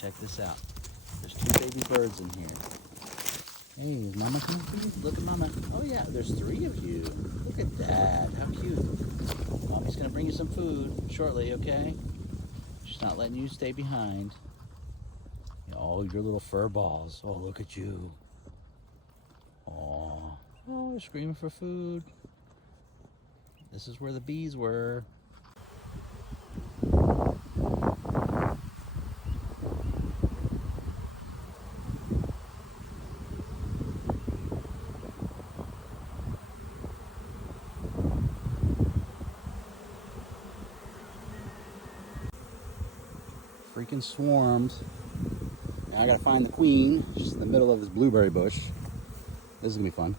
check this out. There's 2 baby birds in here. Hey, is Mama coming for you? Look at Mama. Oh yeah, there's 3 of you. Look at that. How cute. Mommy's gonna bring you some food shortly, okay? She's not letting you stay behind. Oh, your little fur balls. Oh, look at you. Oh, they're screaming for food. This is where the bees were. Freaking swarmed. Now I gotta find the queen. She's in the middle of this blueberry bush. This is gonna be fun.